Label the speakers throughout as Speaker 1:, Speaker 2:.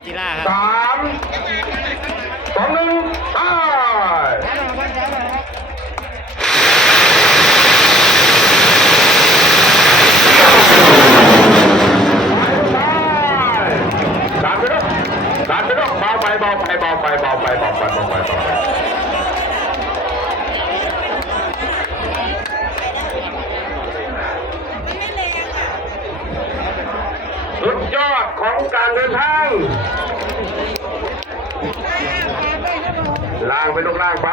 Speaker 1: กีฬาครับ
Speaker 2: 3 2 1ไปดันไปด้วยเบาไปสุดยอดของการเดินทางล่างไปลูกล่างไป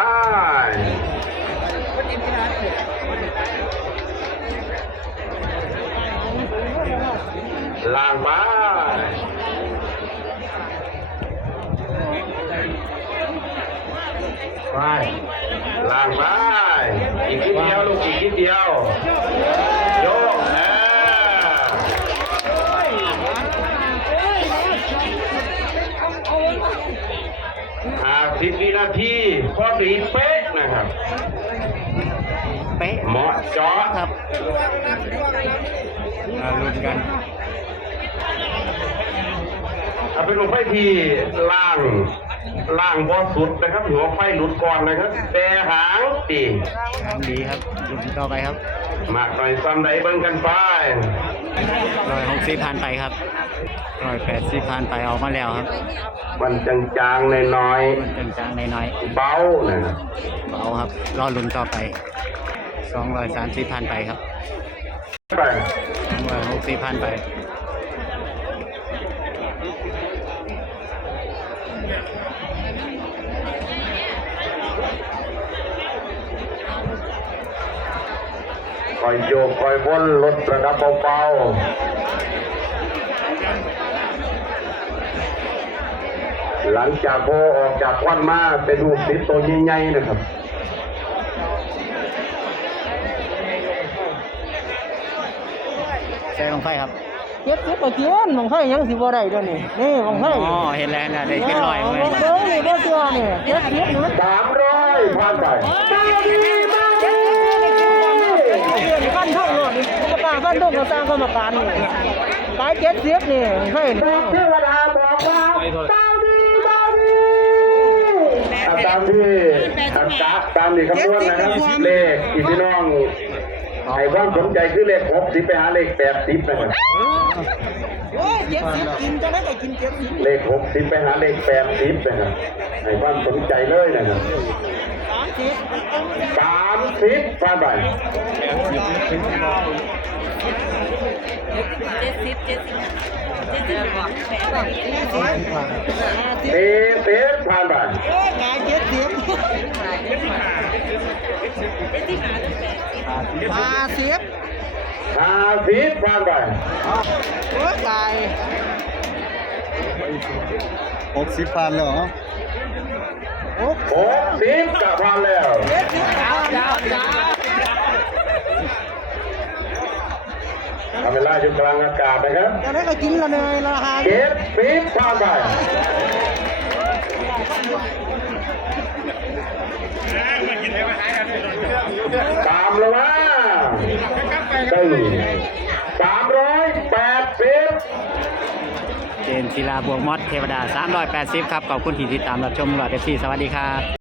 Speaker 2: ล่างไปล่างไปอีกนิดเดียวลูกอีกนิดเดียวโยกนะ10 วินาทีพอดีเป๊ะนะครับ
Speaker 1: เป๊ะ
Speaker 2: เหมาะเจาะ
Speaker 1: ครับลุ้นกัน
Speaker 2: เป็นหัวไฟที่ล่างบอสุดนะครับหัวไฟหลุดก่อนนะครับแต่หางดี
Speaker 1: ครับลุ้นต่อไปครับ
Speaker 2: มากหน่อยซ้ำใดเบิ่งกันไป
Speaker 1: 160ผ่านไปครับ180ผ่านไปออกมาแล้วครับ
Speaker 2: มันจางๆน้อยเบานะครับ
Speaker 1: เบาครับรอลุ้นต่อไป230ผ่านไปครับ260ผ่านไป
Speaker 2: คอยโยกคอยวนลดระดับเบาๆหลังจากโบออกจากควันมาเป็นรูปติดตัวใหญ่ๆนะครับ
Speaker 1: ใส่ลงไฟครับ
Speaker 3: เก็บตะเกียนลงไฟยังสิบ่ได้เด้อนี่ลงไฟ
Speaker 1: อ๋อเห็นแล้วนะได้ขึ้นลอย
Speaker 3: เลยนี่บ่เชื่อนี่เก็บนี่
Speaker 2: 300ผ่านไป
Speaker 3: ขั้นท่องโลดนี่กรรมการขั้นท่องก็สร้างกรรมการนี่ตาย70นี่ไฟนี่
Speaker 2: เทวดาบอกว่าตามที่คำนวณนะครับเลขที่พี่น้องให้ความสนใจคือเลข60ไปหาเลข80นะครับ
Speaker 3: โอ้ย70กินจะได้ก็กิน70
Speaker 2: เลข60ไปหาเลข80นะครับให้ความสนใจเลยนะครับ30ผ่านไป40ผ่านไป50ผ่านไป
Speaker 3: โอ้ยตาย
Speaker 1: 60ผ่านแล้วเหรอ
Speaker 2: 60กลับผ่านแล้วทำเวลาอยู่กลางอากาศนะครับ
Speaker 3: จะได้ก็กินละเนยละหาย
Speaker 2: 70ผ่านไปตามแล้วว่า380
Speaker 1: เจนศิลาบวกมอดเทวดา380ครับขอบคุณที่ติดตามรับชมหลอดเอฟซีสวัสดีครับ